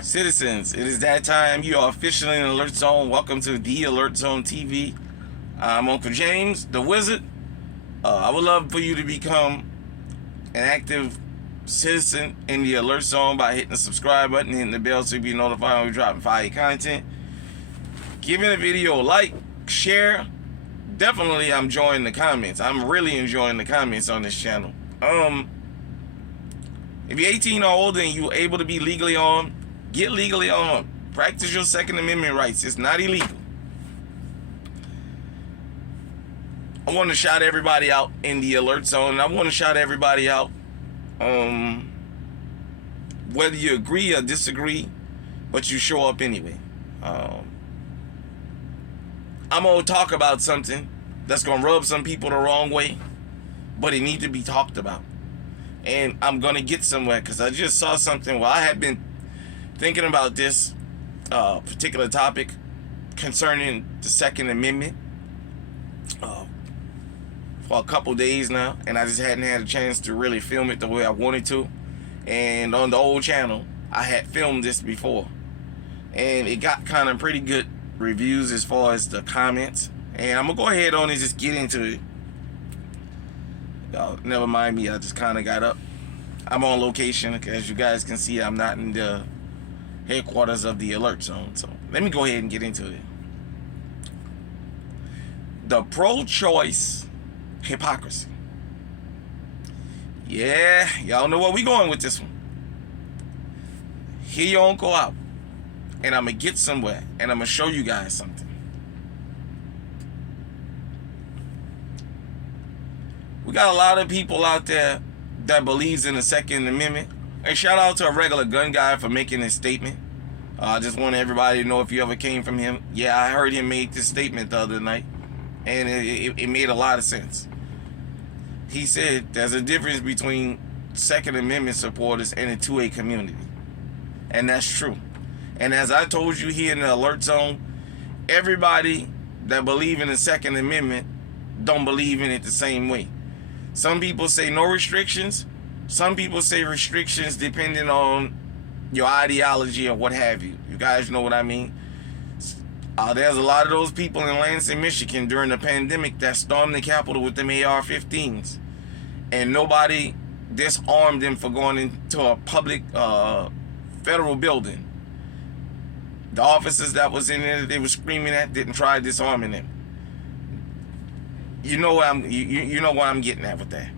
Citizens, it is that time. You are officially in Alert Zone. Welcome to the Alert Zone TV. I'm Uncle James, the Wizard. I would love for you to become an active citizen in the Alert Zone by hitting the subscribe button, hitting the bell so you be notified when we dropping fire content. Giving the video a like, share. Definitely, I'm enjoying the comments. I'm really enjoying the comments on this channel. If you're 18 or older and you're able to be legally armed, get legally armed. Practice your Second Amendment rights. It's not illegal. I want to shout everybody out in the Alert Zone. I want to shout everybody out. Whether you agree or disagree, but you show up anyway. I'm going to talk about something that's going to rub some people the wrong way, but it needs to be talked about. And I'm going to get somewhere because I just saw something. Well, I had been thinking about this particular topic concerning the Second Amendment for a couple days now, and I just hadn't had a chance to really film it the way I wanted to. And on the old channel, I had filmed this before, and it got kind of pretty good reviews as far as the comments. And I'm gonna go ahead on and just get into it. Y'all never mind me, I just kind of got up. I'm on location. As you guys can see, I'm not in the headquarters of the Alert Zone, so let me go ahead and get into it. The pro-choice hypocrisy. Yeah, y'all know where we going with this one. Here you don't go out, and I'm gonna get somewhere, and I'm gonna show you guys something. We got a lot of people out there that believes in the Second Amendment. And shout out to a regular gun guy for making this statement. I just want everybody to know, if you ever came from him. Yeah, I heard him make this statement the other night, and it made a lot of sense. He said there's a difference between Second Amendment supporters and the 2A community. And that's true. And as I told you here in the Alert Zone, everybody that believe in the Second Amendment don't believe in it the same way. Some people say no restrictions. Some people say restrictions depending on your ideology or what have you. You guys know what I mean. There's a lot of those people in Lansing, Michigan during the pandemic that stormed the Capitol with them AR-15s. And nobody disarmed them for going into a public federal building. The officers that was in there that they were screaming at didn't try disarming them. You know what I'm getting at with that.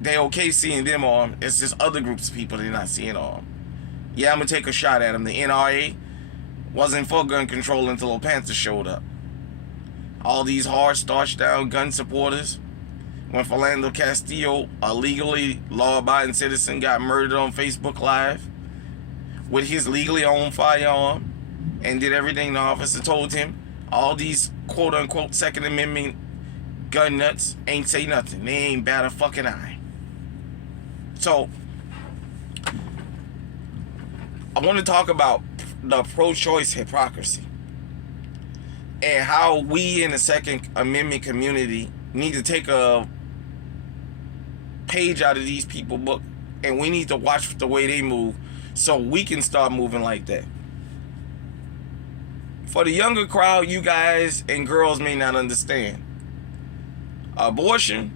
They okay seeing them armed. It's just other groups of people they're not seeing armed. Yeah, I'm gonna take a shot at them. The NRA wasn't for gun control until the Panthers showed up. All these hard, starched down gun supporters, when Philando Castillo, a legally law-abiding citizen, got murdered on Facebook Live with his legally owned firearm and did everything the officer told him, all these quote-unquote Second Amendment gun nuts ain't say nothing. They ain't bat a fucking eye. So, I want to talk about the pro-choice hypocrisy and how we in the Second Amendment community need to take a page out of these people's book, and we need to watch the way they move so we can start moving like that. For the younger crowd, you guys and girls may not understand. Abortion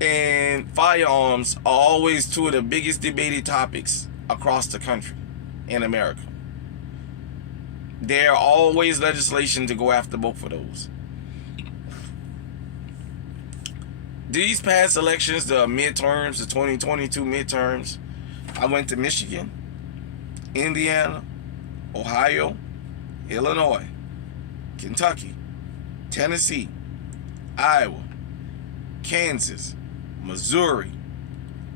and firearms are always two of the biggest debated topics across the country in America. There are always legislation to go after both of those. These past elections, the midterms, the 2022 midterms, I went to Michigan, Indiana, Ohio, Illinois, Kentucky, Tennessee, Iowa, Kansas, Missouri,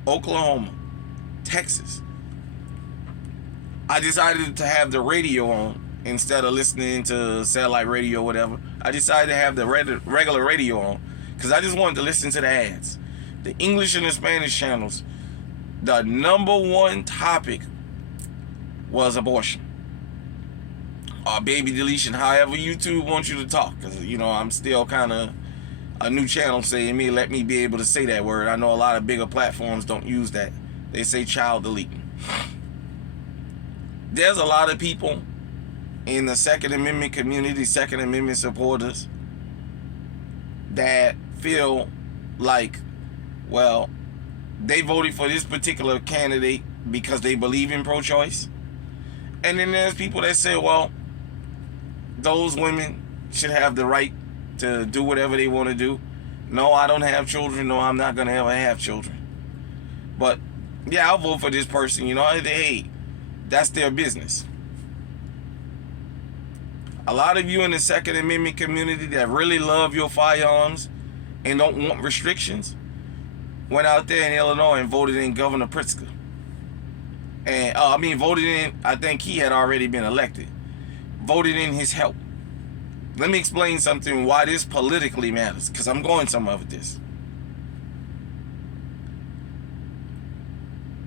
Oklahoma, Texas. I decided to have the radio on instead of listening to satellite radio or whatever. I decided to have the regular radio on because I just wanted to listen to the ads. The English and the Spanish channels, the number one topic was abortion. Or baby deletion, however YouTube wants you to talk. Because, I'm still kind of a new channel saying let me be able to say that word. I know a lot of bigger platforms don't use that. They say child deleting. there's a lot of people in the Second Amendment community, Second Amendment supporters, that feel like, well, they voted for this particular candidate because they believe in pro-choice. And then there's people that say, well, those women should have the right to do whatever they want to do. No, I don't have children. No, I'm not going to ever have children. But, yeah, I'll vote for this person. You know, hey, that's their business. A lot of you in the Second Amendment community that really love your firearms and don't want restrictions went out there in Illinois and voted in Governor Pritzker. And, voted in, I think he had already been elected. Voted in his help. Let me explain something why this politically matters, because I'm going somewhere with this.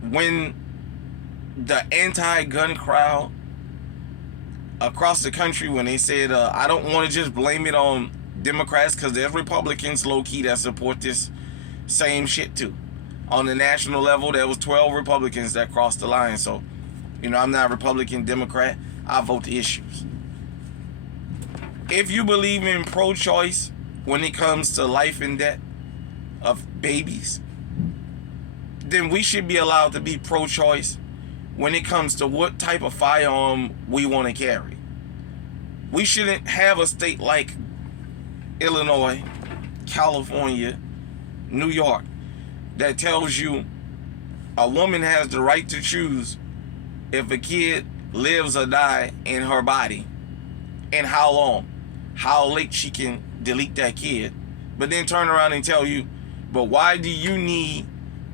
When the anti-gun crowd across the country, when they said, I don't want to just blame it on Democrats, because there's Republicans low-key that support this same shit too. On the national level, there was 12 Republicans that crossed the line. So, you know, I'm not Republican, Democrat. I vote the issues. If you believe in pro-choice when it comes to life and death of babies, then we should be allowed to be pro-choice when it comes to what type of firearm we want to carry. We shouldn't have a state like Illinois, California, New York that tells you a woman has the right to choose if a kid lives or die in her body and how long, how late she can delete that kid, but then turn around and tell you, but why do you need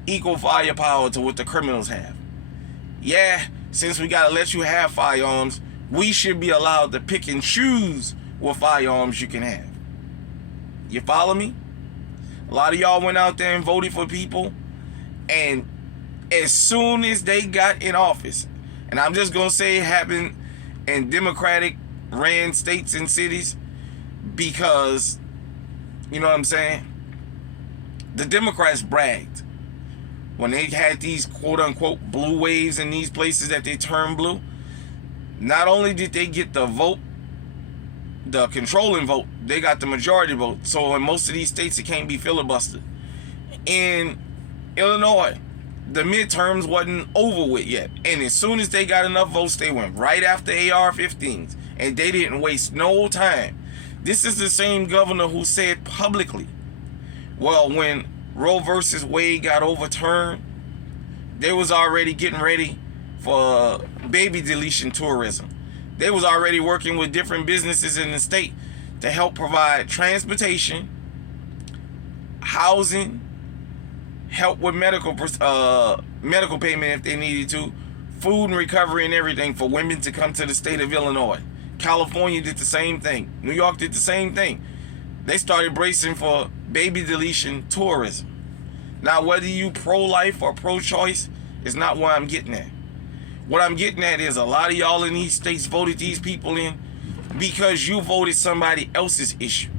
equal firepower to what the criminals have? Yeah, since we gotta let you have firearms, we should be allowed to pick and choose what firearms you can have. You follow me? A lot of y'all went out there and voted for people, and as soon as they got in office, and I'm just going to say it happened in Democratic ran states and cities because, you know what I'm saying? The Democrats bragged when they had these quote-unquote blue waves in these places that they turned blue. Not only did they get the vote, the controlling vote, they got the majority vote. So in most of these states, it can't be filibustered. In Illinois, the midterms wasn't over with yet. And as soon as they got enough votes, they went right after AR-15s. And they didn't waste no time. This is the same governor who said publicly, well, when Roe versus Wade got overturned, they was already getting ready for baby deletion tourism. They was already working with different businesses in the state to help provide transportation, housing, help with medical payment if they needed to, food and recovery and everything for women to come to the state of Illinois. California did the same thing. New York did the same thing. They started bracing for baby deletion tourism. Now, whether you pro-life or pro-choice is not what I'm getting at. What I'm getting at is a lot of y'all in these states voted these people in because you voted somebody else's issue.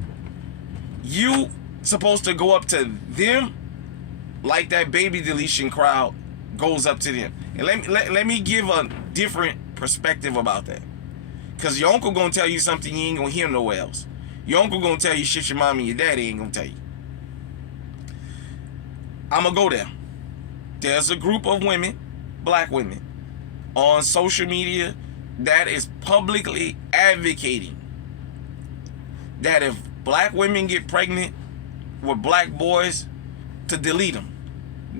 You supposed to go up to them like that baby deletion crowd goes up to them. And let me give a different perspective about that. Because your uncle gonna tell you something you ain't gonna hear nowhere else. Your uncle gonna tell you shit your mom and your daddy ain't gonna tell you. I'm gonna go there. There's a group of women, black women, on social media that is publicly advocating that if black women get pregnant with black boys, to delete them.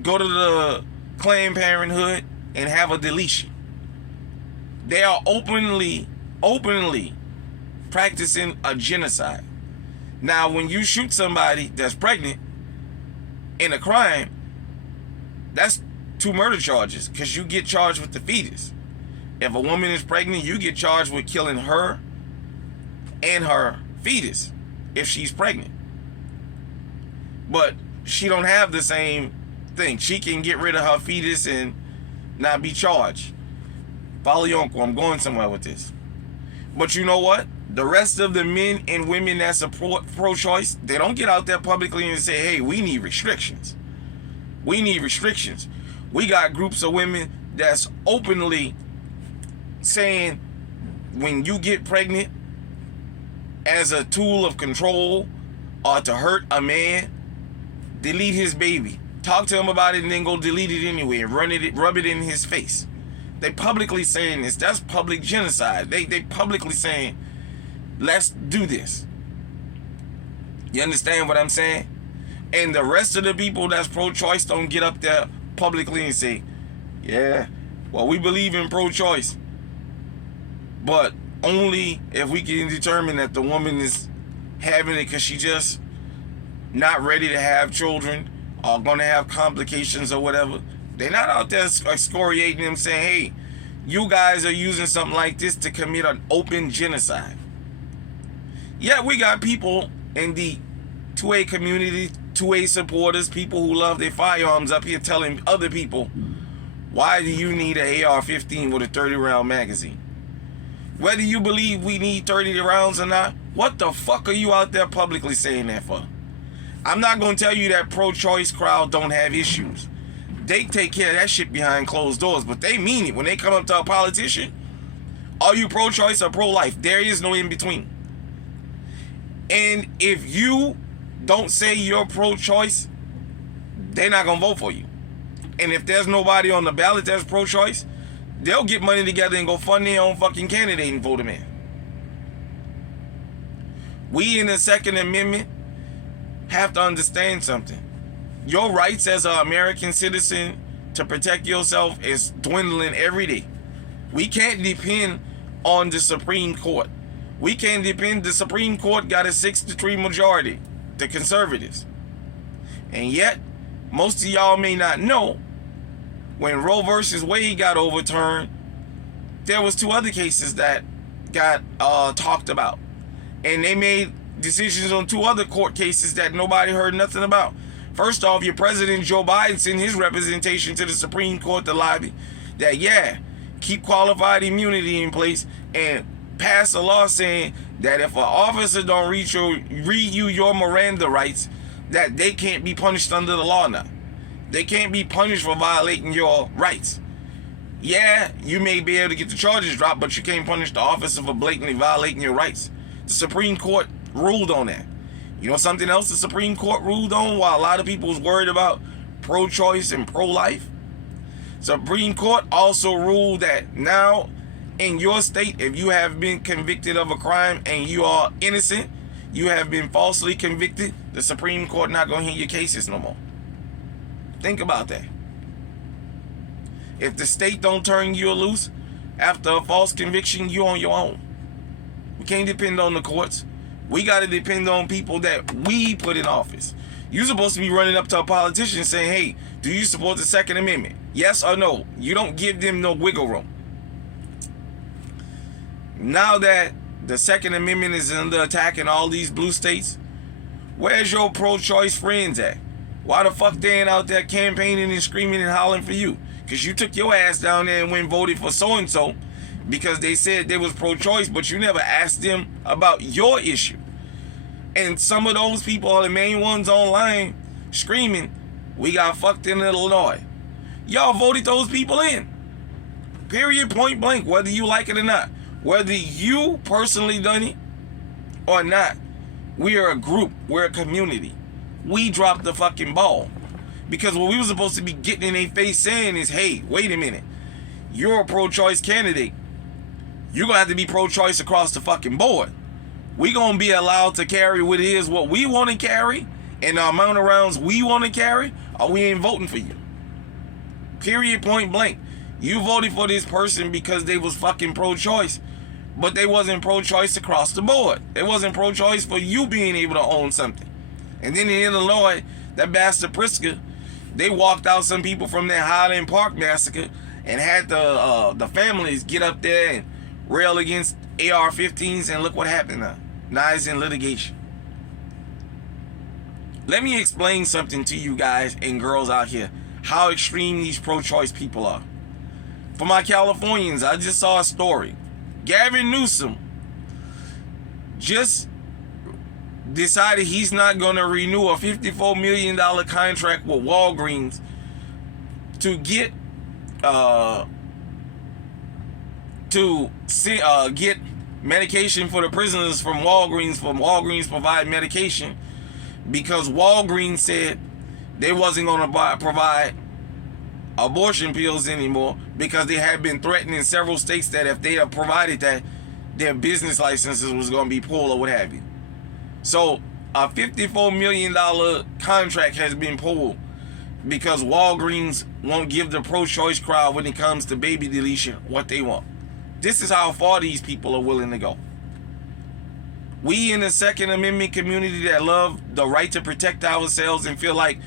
Go to the Planned Parenthood and have a deletion. They are openly practicing a genocide. Now, when you shoot somebody that's pregnant in a crime, that's 2 murder charges because you get charged with the fetus. If a woman is pregnant, you get charged with killing her and her fetus if she's pregnant. But she don't have the same thing. She can get rid of her fetus and not be charged. Follow your uncle. I'm going somewhere with this. But you know what? The rest of the men and women that support pro-choice, they don't get out there publicly and say, hey, we need restrictions. We need restrictions. We got groups of women that's openly saying when you get pregnant as a tool of control or to hurt a man, delete his baby. Talk to him about it and then go delete it anyway and rub it in his face. They publicly saying this. That's public genocide. They publicly saying, let's do this. You understand what I'm saying? And the rest of the people that's pro-choice don't get up there publicly and say, yeah, well, we believe in pro-choice, but only if we can determine that the woman is having it because she just not ready to have children or going to have complications or whatever. They're not out there excoriating them saying, hey, you guys are using something like this to commit an open genocide. Yeah, we got people in the 2A community, 2A supporters, people who love their firearms up here telling other people, why do you need an AR-15 with a 30-round magazine? Whether you believe we need 30 rounds or not, what the fuck are you out there publicly saying that for? I'm not going to tell you that pro-choice crowd don't have issues. They take care of that shit behind closed doors, but they mean it. When they come up to a politician, are you pro-choice or pro-life? There is no in-between. And if you don't say you're pro-choice, they're not going to vote for you. And if there's nobody on the ballot that's pro-choice, they'll get money together and go fund their own fucking candidate and vote him in. We in the Second Amendment have to understand something. Your rights as an American citizen to protect yourself is dwindling every day. We can't depend on the Supreme Court. We can't depend. The Supreme Court got a 6-3 majority, the conservatives. And yet, most of y'all may not know, when Roe versus Wade got overturned, there was 2 other cases that got talked about. And they made decisions on 2 other court cases that nobody heard nothing about. First off, your president, Joe Biden, sent his representation to the Supreme Court to lobby that, yeah, keep qualified immunity in place and pass a law saying that if an officer don't read you your Miranda rights, that they can't be punished under the law now. They can't be punished for violating your rights. Yeah, you may be able to get the charges dropped, but you can't punish the officer for blatantly violating your rights. The Supreme Court ruled on that. You know something else the Supreme Court ruled on while a lot of people was worried about pro-choice and pro-life? Supreme Court also ruled that now in your state, if you have been convicted of a crime and you are innocent, you have been falsely convicted, the Supreme Court not going to hear your cases no more. Think about that. If the state don't turn you loose after a false conviction, you on your own. We can't depend on the courts. We got to depend on people that we put in office. You're supposed to be running up to a politician saying, hey, do you support the Second Amendment? Yes or no? You don't give them no wiggle room. Now that the Second Amendment is under attack in all these blue states, where's your pro-choice friends at? Why the fuck they ain't out there campaigning and screaming and hollering for you? Because you took your ass down there and went and voted for so-and-so because they said they was pro-choice, but you never asked them about your issue. And some of those people are the main ones online screaming, we got fucked in Illinois. Y'all voted those people in. Period, point blank, whether you like it or not. Whether you personally done it or not, we are a group, we're a community. We dropped the fucking ball. Because what we were supposed to be getting in their face saying is, hey, wait a minute. You're a pro-choice candidate. You're going to have to be pro-choice across the fucking board. We're going to be allowed to carry what it is what we want to carry and the amount of rounds we want to carry, or we ain't voting for you. Period, point blank. You voted for this person because they was fucking pro-choice, but they wasn't pro-choice across the board. They wasn't pro-choice for you being able to own something. And then in Illinois, that bastard Pritzker, they walked out some people from that Highland Park massacre and had the families get up there and rail against AR-15s, and look what happened now. Now it's in litigation. Let me explain something to you guys and girls out here, how extreme these pro-choice people are. For my Californians, I just saw a story. Gavin Newsom just decided he's not going to renew a $54 million contract with Walgreens to to get medication for the prisoners from Walgreens, provide medication, because Walgreens said they wasn't going to provide abortion pills anymore, because they had been threatened in several states that if they had provided that, their business licenses was going to be pulled or what have you. So a $54 million contract has been pulled because Walgreens won't give the pro-choice crowd, when it comes to baby deletion, what they want. This is how far these people are willing to go. We in the Second Amendment community that love the right to protect ourselves and feel like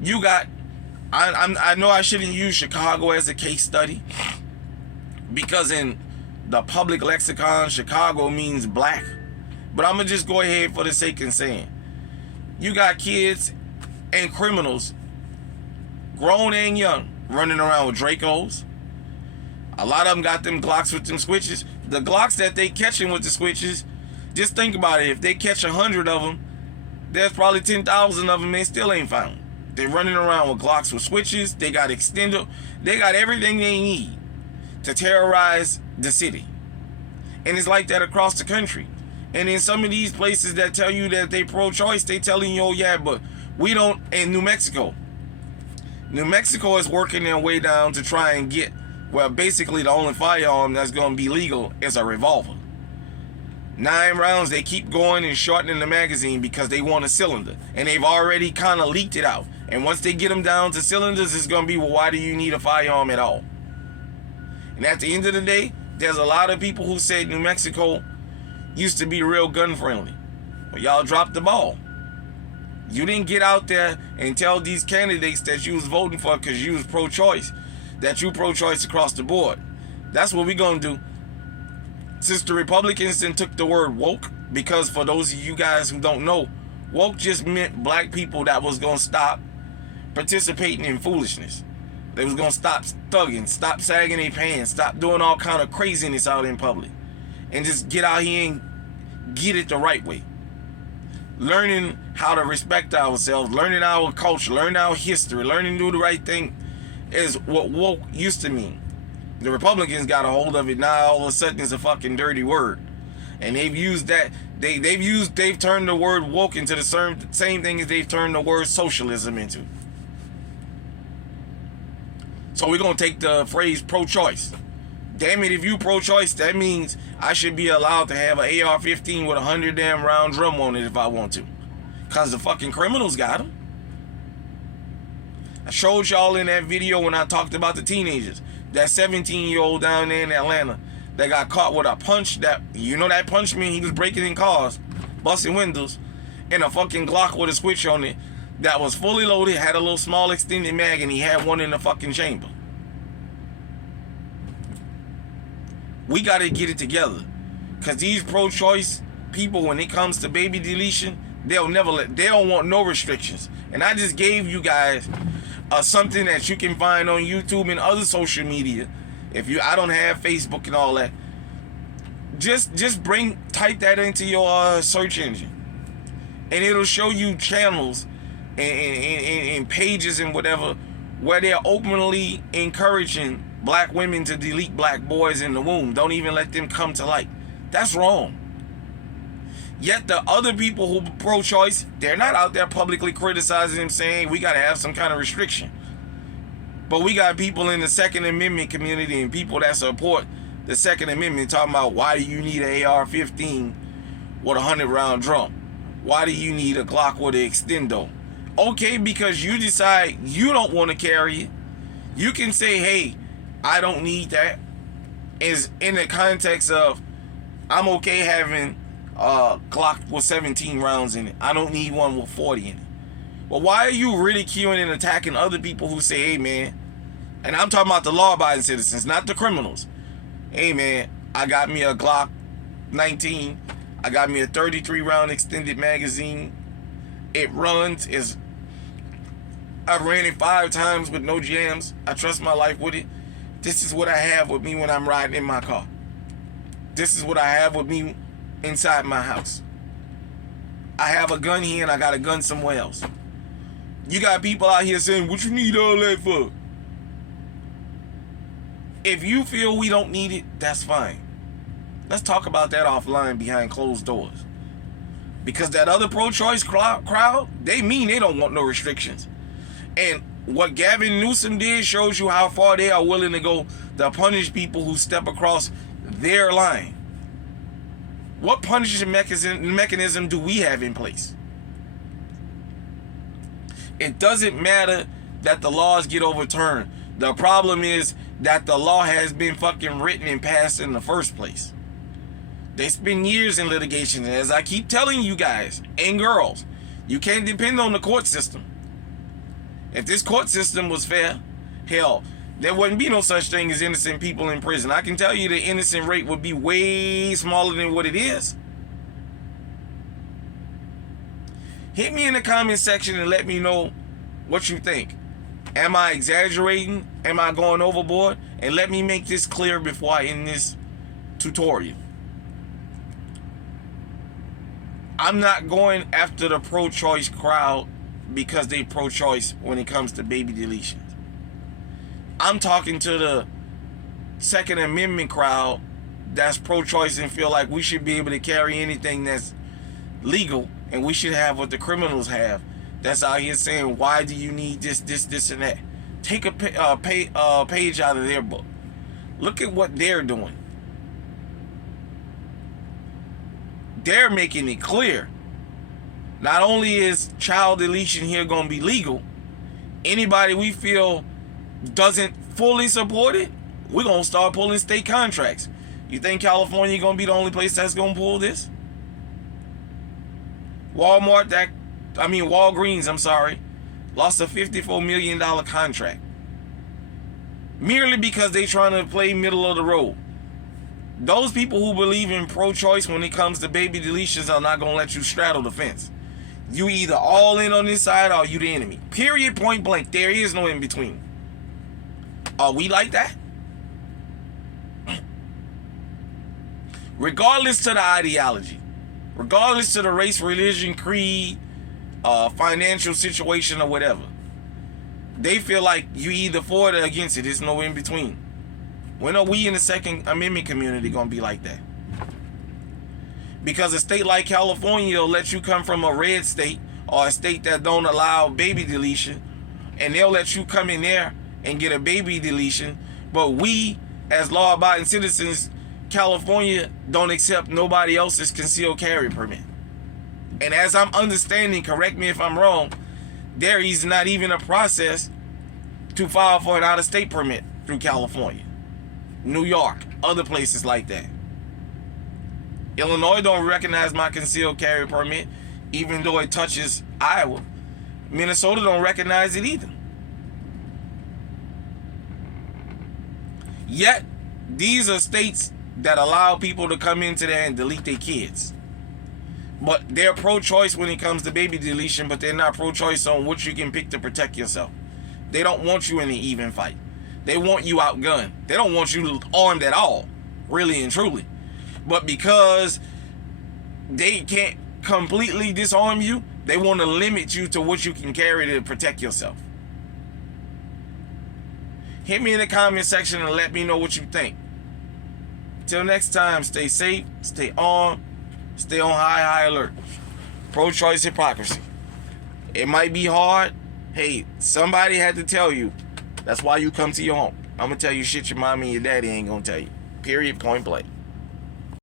you got... I know I shouldn't use Chicago as a case study, because in the public lexicon, Chicago means black. But I'm going to just go ahead for the sake of saying, you got kids and criminals, grown and young, running around with Dracos. A lot of them got them Glocks with them switches. The Glocks that they catching with the switches, just think about it. If they catch 100 of them, there's probably 10,000 of them they still ain't found. They're running around with Glocks with switches. They got extender. They got everything they need to terrorize the city. And it's like that across the country. And in some of these places that tell you that they pro-choice, they telling you, oh yeah, but we don't. In New Mexico is working their way down to try and get, well, basically the only firearm that's going to be legal is a revolver. 9 rounds, they keep going and shortening the magazine because they want a cylinder. And they've already kind of leaked it out. And once they get them down to cylinders, it's going to be, well, why do you need a firearm at all? And at the end of the day, there's a lot of people who said New Mexico used to be real gun friendly. Well, y'all dropped the ball. You didn't get out there and tell these candidates that you was voting for because you was pro-choice, that you pro-choice across the board. That's what we're going to do. Since the Republicans then took the word woke, because for those of you guys who don't know, woke just meant black people that was going to stop participating in foolishness. They was going to stop thugging, stop sagging their pants, stop doing all kind of craziness out in public, and just get out here and get it the right way. Learning how to respect ourselves, learning our culture, learning our history, learning to do the right thing is what woke used to mean. The Republicans got a hold of it. Now all of a sudden it's a fucking dirty word. And they've used that. They've turned the word woke into the same thing as they've turned the word socialism into. So we're going to take the phrase pro-choice. Damn it, if you pro-choice, that means I should be allowed to have an AR-15 with 100 damn round drum on it if I want to. Because the fucking criminals got them. I showed y'all in that video when I talked about the teenagers. That 17-year-old down there in Atlanta that got caught with a punch that, you know that punch mean he was breaking in cars, busting windows, and a fucking Glock with a switch on it that was fully loaded, had a little small extended mag, and he had one in the fucking chamber. We got to get it together. Because these pro-choice people, when it comes to baby deletion, they don't want no restrictions. And I just gave you guys something that you can find on YouTube and other social media. I don't have Facebook and all that. Just type that into your search engine, and it'll show you channels and pages and whatever where they're openly encouraging black women to delete black boys in the womb. Don't even let them come to light. That's wrong. Yet the other people who pro-choice, they're not out there publicly criticizing them, saying, hey, we got to have some kind of restriction. But we got people in the Second Amendment community and people that support the Second Amendment talking about, why do you need an AR-15 with a 100-round drum? Why do you need a Glock with an extendo? Okay, because you decide you don't want to carry it. You can say, hey, I don't need that. Is in the context of, I'm okay having a Glock with 17 rounds in it. I don't need one with 40 in it. But why are you ridiculing and attacking other people who say, hey man, and I'm talking about the law-abiding citizens, not the criminals. Hey man, I got me a Glock 19. I got me a 33-round extended magazine. It runs. I ran it 5 times with no jams. I trust my life with it. This is what I have with me when I'm riding in my car. This is what I have with me inside my house. I have a gun here and I got a gun somewhere else. You got people out here saying, what you need all that for? If you feel we don't need it, that's fine. Let's talk about that offline behind closed doors. Because that other pro-choice crowd, they mean they don't want no restrictions. And what Gavin Newsom did shows you how far they are willing to go to punish people who step across their line. What punishment mechanism do we have in place? It doesn't matter that the laws get overturned. The problem is that the law has been fucking written and passed in the first place. They spend years in litigation, and as I keep telling you guys and girls, you can't depend on the court system. If this court system was fair, hell, there wouldn't be no such thing as innocent people in prison. I can tell you the innocent rate would be way smaller than what it is. Hit me in the comment section and let me know what you think. Am I exaggerating? Am I going overboard? And let me make this clear before I end this tutorial. I'm not going after the pro-choice crowd because they pro-choice when it comes to baby deletions. I'm talking to the Second Amendment crowd that's pro-choice and feel like we should be able to carry anything that's legal, and we should have what the criminals have. That's out here saying, why do you need this, and that? Take a page out of their book. Look at what they're doing. They're making it clear. Not only is child deletion here going to be legal, anybody we feel doesn't fully support it, we're going to start pulling state contracts. You think California going to be the only place that's going to pull this? Walgreens, lost a $54 million contract. Merely because they trying to play middle of the road. Those people who believe in pro-choice when it comes to baby deletions are not going to let you straddle the fence. You either all in on this side or you the enemy. Period, point blank. There is no in between. Are we like that? Regardless to the ideology, regardless to the race, religion, creed, financial situation or whatever, they feel like you either for it or against it. There's no in between. When are we in the Second Amendment community going to be like that? Because a state like California will let you come from a red state or a state that don't allow baby deletion, and they'll let you come in there and get a baby deletion. But we, as law-abiding citizens, California don't accept nobody else's concealed carry permit. And as I'm understanding, correct me if I'm wrong, there is not even a process to file for an out-of-state permit through California, New York, other places like that. Illinois don't recognize my concealed carry permit, even though it touches Iowa. Minnesota don't recognize it either. Yet, these are states that allow people to come into there and delete their kids. But they're pro-choice when it comes to baby deletion, but they're not pro-choice on what you can pick to protect yourself. They don't want you in an even fight. They want you outgunned. They don't want you armed at all, really and truly. But because they can't completely disarm you, they want to limit you to what you can carry to protect yourself. Hit me in the comment section and let me know what you think. Till next time, stay safe, stay on high alert. Pro-choice hypocrisy. It might be hard. Hey, somebody had to tell you. That's why you come to your home. I'm going to tell you shit your mommy and your daddy ain't going to tell you. Period, point blank.